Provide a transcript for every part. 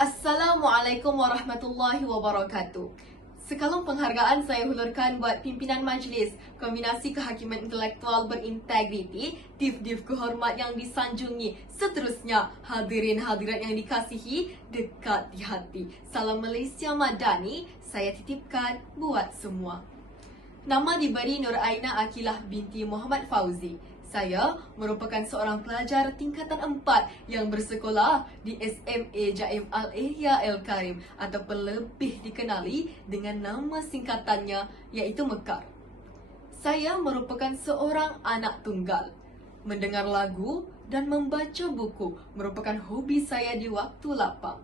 Assalamualaikum warahmatullahi wabarakatuh. Sekalung penghargaan saya hulurkan buat pimpinan majlis Kombinasi Kehakiman Intelektual Berintegriti, Div-Div Kehormat yang disanjungi. Seterusnya, hadirin hadirat yang dikasihi, dekat di hati. Salam Malaysia Madani, saya titipkan buat semua. Nama diberi Nur Aina Akilah binti Muhammad Fauzi. Saya merupakan seorang pelajar tingkatan 4 yang bersekolah di SMA Jaim Al-Ihya Al-Karim ataupun lebih dikenali dengan nama singkatannya iaitu Mekar. Saya merupakan seorang anak tunggal. Mendengar lagu dan membaca buku merupakan hobi saya di waktu lapang.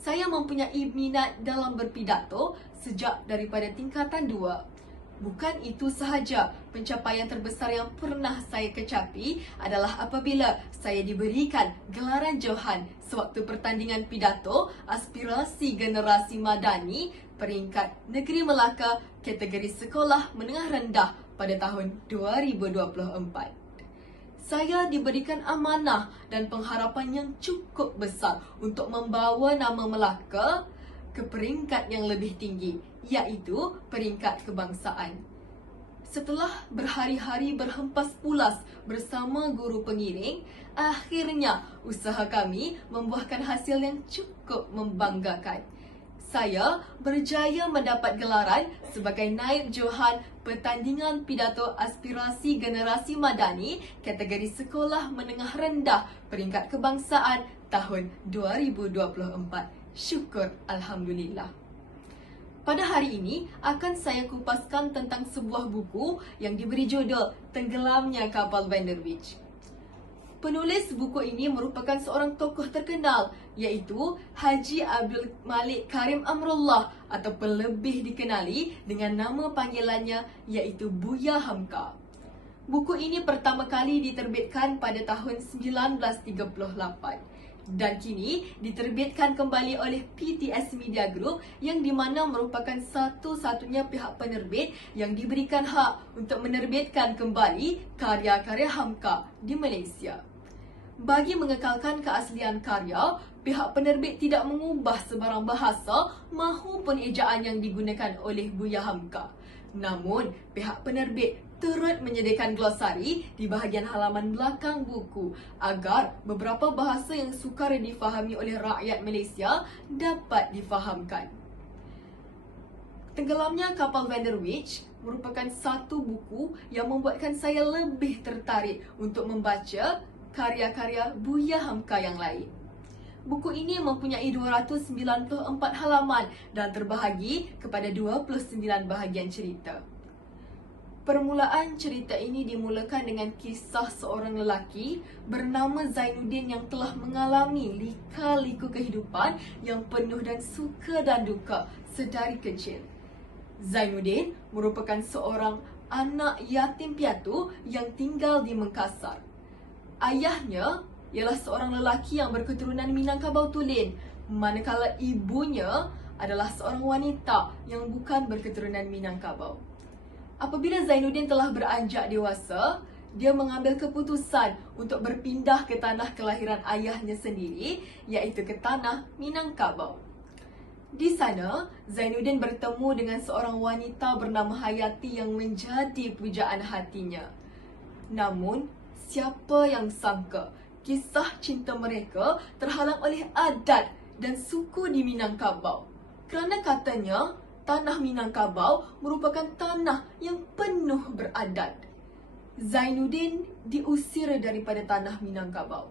Saya mempunyai minat dalam berpidato sejak daripada tingkatan 2. Bukan itu sahaja, pencapaian terbesar yang pernah saya kecapi adalah apabila saya diberikan gelaran Johan sewaktu pertandingan pidato aspirasi generasi madani peringkat Negeri Melaka kategori sekolah menengah rendah pada tahun 2024. Saya diberikan amanah dan pengharapan yang cukup besar untuk membawa nama Melaka ke peringkat yang lebih tinggi, iaitu peringkat kebangsaan. Setelah berhari-hari berhempas pulas bersama guru pengiring, akhirnya usaha kami membuahkan hasil yang cukup membanggakan. Saya berjaya mendapat gelaran sebagai naib Johan pertandingan pidato aspirasi generasi madani kategori sekolah menengah rendah peringkat kebangsaan tahun 2024. Syukur Alhamdulillah. Pada hari ini akan saya kupaskan tentang sebuah buku yang diberi judul Tenggelamnya Kapal Vanderwich. Penulis buku ini merupakan seorang tokoh terkenal iaitu Haji Abdul Malik Karim Amrullah ataupun lebih dikenali dengan nama panggilannya iaitu Buya Hamka. Buku ini pertama kali diterbitkan pada tahun 1938. Dan kini diterbitkan kembali oleh PTS Media Group yang di mana merupakan satu-satunya pihak penerbit yang diberikan hak untuk menerbitkan kembali karya-karya Hamka di Malaysia. Bagi mengekalkan keaslian karya, pihak penerbit tidak mengubah sebarang bahasa mahupun ejaan yang digunakan oleh Buya Hamka. Namun, pihak penerbit turut menyediakan glosari di bahagian halaman belakang buku agar beberapa bahasa yang sukar difahami oleh rakyat Malaysia dapat difahamkan. Tenggelamnya Kapal Vanderwich merupakan satu buku yang membuatkan saya lebih tertarik untuk membaca karya-karya Buya Hamka yang lain. Buku ini mempunyai 294 halaman dan terbahagi kepada 29 bahagian cerita. Permulaan cerita ini dimulakan dengan kisah seorang lelaki bernama Zainuddin yang telah mengalami lika-liku kehidupan yang penuh dan suka dan duka sedari kecil. Zainuddin merupakan seorang anak yatim piatu yang tinggal di Mengkasar. Ayahnya ialah seorang lelaki yang berketurunan Minangkabau Tulen, manakala ibunya adalah seorang wanita yang bukan berketurunan Minangkabau. Apabila Zainuddin telah beranjak dewasa, dia mengambil keputusan untuk berpindah ke tanah kelahiran ayahnya sendiri, iaitu ke tanah Minangkabau. Di sana, Zainuddin bertemu dengan seorang wanita bernama Hayati yang menjadi pujaan hatinya. Namun, siapa yang sangka kisah cinta mereka terhalang oleh adat dan suku di Minangkabau. Kerana katanya, tanah Minangkabau merupakan tanah yang penuh beradat. Zainuddin diusir daripada tanah Minangkabau.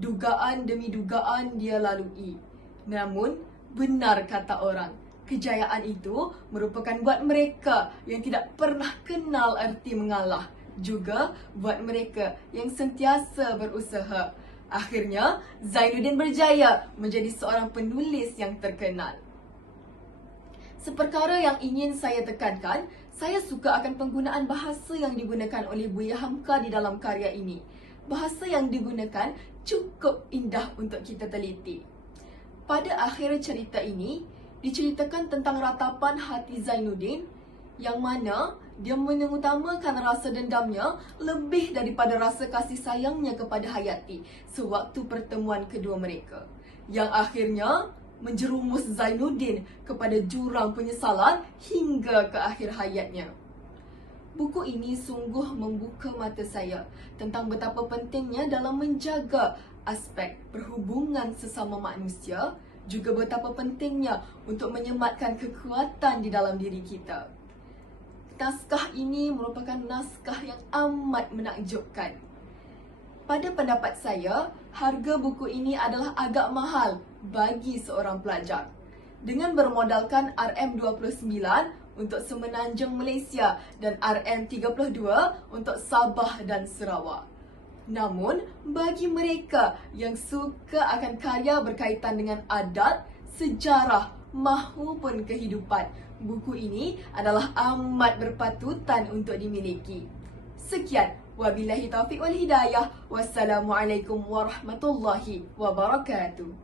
Dugaan demi dugaan dia lalui. Namun, benar kata orang, kejayaan itu merupakan buat mereka yang tidak pernah kenal erti mengalah. Juga buat mereka yang sentiasa berusaha. Akhirnya, Zainuddin berjaya menjadi seorang penulis yang terkenal. Seperkara yang ingin saya tekankan, saya suka akan penggunaan bahasa yang digunakan oleh Buya Hamka di dalam karya ini. Bahasa yang digunakan cukup indah untuk kita teliti. Pada akhir cerita ini, diceritakan tentang ratapan hati Zainuddin yang mana dia mengutamakan rasa dendamnya lebih daripada rasa kasih sayangnya kepada Hayati sewaktu pertemuan kedua mereka. yang akhirnya menjerumus Zainuddin kepada jurang penyesalan hingga ke akhir hayatnya. Buku ini sungguh membuka mata saya tentang betapa pentingnya dalam menjaga aspek perhubungan sesama manusia, juga betapa pentingnya untuk menyematkan kekuatan di dalam diri kita. Naskah ini merupakan naskah yang amat menakjubkan. Pada pendapat saya, harga buku ini adalah agak mahal bagi seorang pelajar. Dengan bermodalkan RM29 untuk Semenanjung Malaysia dan RM32 untuk Sabah dan Sarawak. Namun, bagi mereka yang suka akan karya berkaitan dengan adat, sejarah mahupun kehidupan, buku ini adalah amat berpatutan untuk dimiliki. Sekian, wabillahi taufiq wal hidayah. Wassalamualaikum warahmatullahi wabarakatuh.